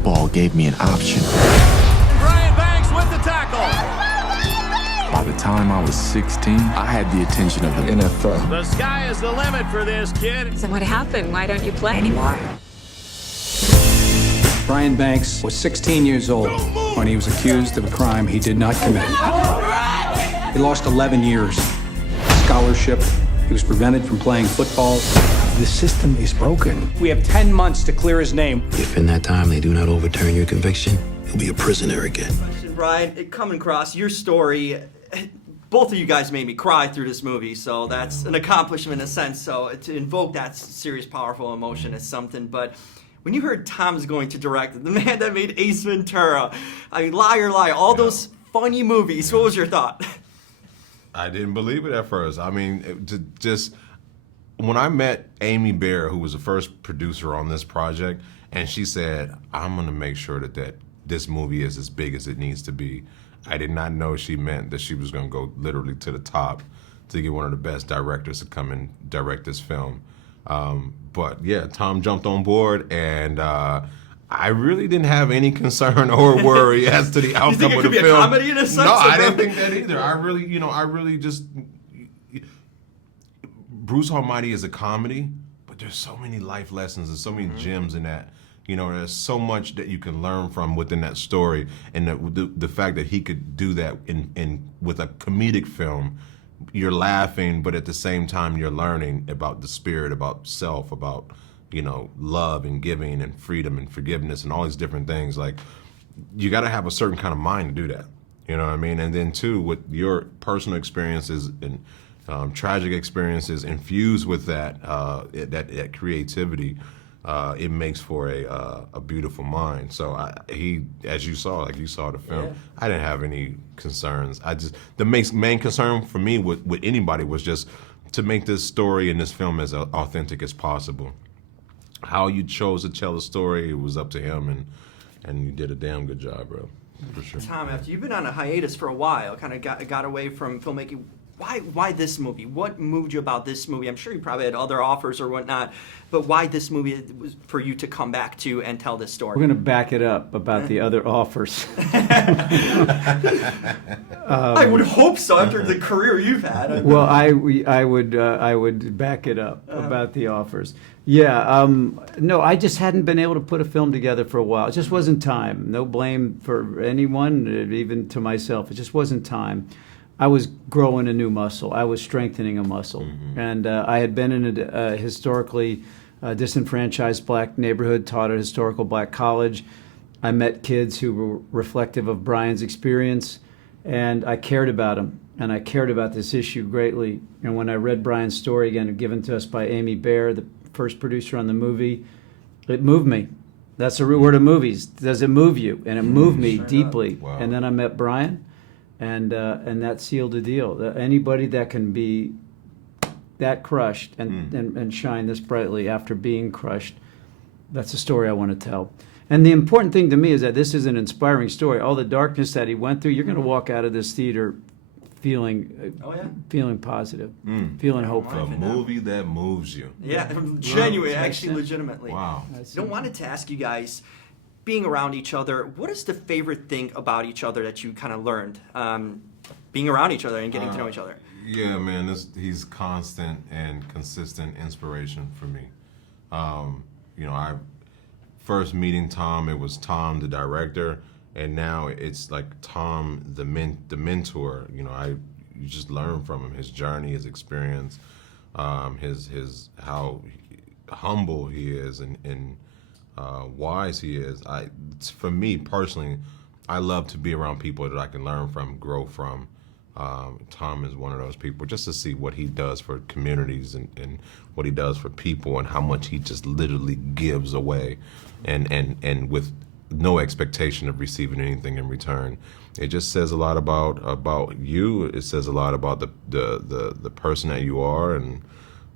football gave me an option. Brian Banks with the tackle. By the time I was 16, I had the attention of the NFL. The sky is the limit for this kid. So what happened? Why don't you play anymore? Brian Banks was 16 years old when he was accused of a crime he did not commit. He lost 11 years. Scholarship. He was prevented from playing football. The system is broken. We have 10 months to clear his name. If in that time they do not overturn your conviction, you'll be a prisoner again. Brian, coming across your story, both of you guys made me cry through this movie, so that's an accomplishment in a sense. So to invoke that serious, powerful emotion is something. But when you heard Tom's going to direct, the man that made Ace Ventura, I mean, Liar, Liar, all those funny movies, what was your thought? I didn't believe it at first. I mean, when I met Amy Bear, who was the first producer on this project, and she said, I'm going to make sure that this movie is as big as it needs to be. I did not know she meant that she was going to go literally to the top to get one of the best directors to come and direct this film. But yeah, Tom jumped on board, and I really didn't have any concern or worry as to the outcome of the film. You think it could be a comedy in a sense? No, I didn't think that either. I really just... Bruce Almighty is a comedy, but there's so many life lessons and so many gems in that. You know, there's so much that you can learn from within that story, and the fact that he could do that with a comedic film, you're laughing, but at the same time you're learning about the spirit, about self, about, you know, love and giving and freedom and forgiveness and all these different things. Like, you got to have a certain kind of mind to do that. You know what I mean? And then too, with your personal experiences and tragic experiences infused with that that creativity, it makes for a beautiful mind. So he, as you saw, like you saw the film, I didn't have any concerns. The main concern for me with anybody was just to make this story and this film as authentic as possible. How you chose to tell the story, it was up to him, and you did a damn good job, bro. For sure. Tom, after you've been on a hiatus for a while, kind of got away from filmmaking. Why this movie? What moved you about this movie? I'm sure you probably had other offers or whatnot, but why this movie was for you to come back to and tell this story? We're going to back it up about the other offers. I would hope so after the career you've had. Well, I would back it up about the offers. Yeah, no, I just hadn't been able to put a film together for a while. It just wasn't time. No blame for anyone, even to myself. It just wasn't time. I was growing a new muscle. I was strengthening a muscle. And I had been in a historically disenfranchised black neighborhood, taught at a historical black college. I met kids who were reflective of Brian's experience, and I cared about him. And I cared about this issue greatly. And when I read Brian's story, again, given to us by Amy Bear, the first producer on the movie, it moved me. That's the root word of movies. Does it move you? And it moved me deeply. Wow. And then I met Brian. And that sealed the deal. Anybody that can be that crushed and shine this brightly after being crushed, that's the story I want to tell. And the important thing to me is that this is an inspiring story. All the darkness that he went through, you're going to walk out of this theater feeling positive, feeling hopeful. A movie that moves you. Yeah, genuine, actually, legitimately. Wow. I wanted to ask you guys, being around each other, what is the favorite thing about each other that you kind of learned being around each other and getting to know each other? Yeah, man, he's constant and consistent inspiration for me. You know, I first meeting Tom, it was Tom the director, and now it's like Tom the mentor. You know, you just learn from him, his journey, his experience, his how humble he is and wise he is. For me personally, I love to be around people that I can learn from, grow from. Tom is one of those people, just to see what he does for communities and what he does for people and how much he just literally gives away and with no expectation of receiving anything in return. It just says a lot about you. It says a lot about the person that you are, and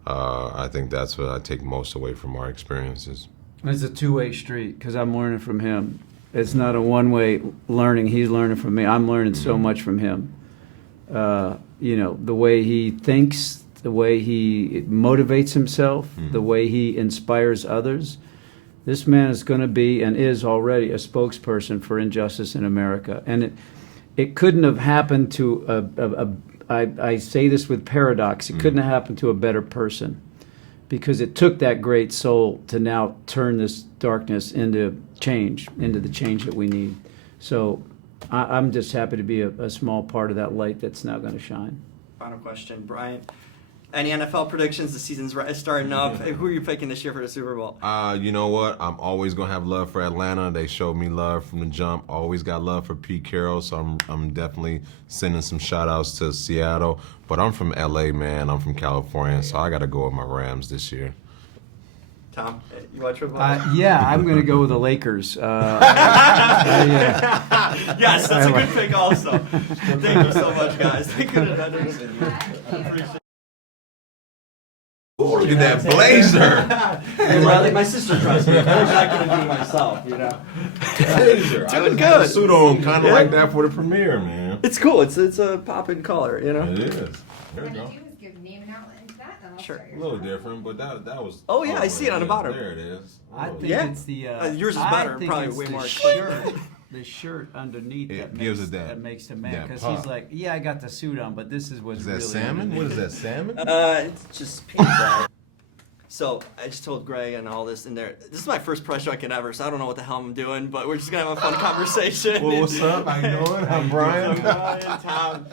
I think that's what I take most away from our experiences. It's a two-way street because I'm learning from him. It's not a one-way learning. He's learning from me. I'm learning so much from him. You know, the way he thinks, the way he motivates himself, the way he inspires others. This man is going to be and is already a spokesperson for injustice in America. And it couldn't have happened to I say this with paradox, it couldn't have happened to a better person, because it took that great soul to now turn this darkness into change, into the change that we need. So I'm just happy to be a small part of that light that's now going to shine. Final question, Brian. Any NFL predictions? The season's starting up. Who are you picking this year for the Super Bowl? You know what? I'm always gonna have love for Atlanta. They showed me love from the jump. Always got love for Pete Carroll, so I'm definitely sending some shout outs to Seattle. But I'm from LA, man. I'm from California, so I gotta go with my Rams this year. Tom, you watch football? Yeah, I'm going to go with the Lakers. Yes, that's a good pick also. Thank you so much, guys. I couldn't have done this. Ooh, look at that blazer. My sister trusts me. I'm not going to do it myself, you know. Blazer. Doing I had a good. suit on kind of like that for the premiere, man. It's cool. It's a poppin' color, you know. It is. There you go. Give name and outlet into that. And I'll Sure. start A your little time. different, but that was. Oh, yeah, I see it on the bottom. There it is. I think Yeah. it's the yours is I better, think probably it's way the more shirt, the shirt underneath It that gives makes, it that- that makes the man, that because pop. he's like, yeah, I got the suit on, but this is what's Is that really salmon? underneath. What is that, salmon? It's just pink. Right? So I just told Greg and all this in there. This is my first press junket ever, so I don't know what the hell I'm doing, but we're just gonna have a fun conversation. Well, what's up? How you doing? I'm Brian. Brian, Tom.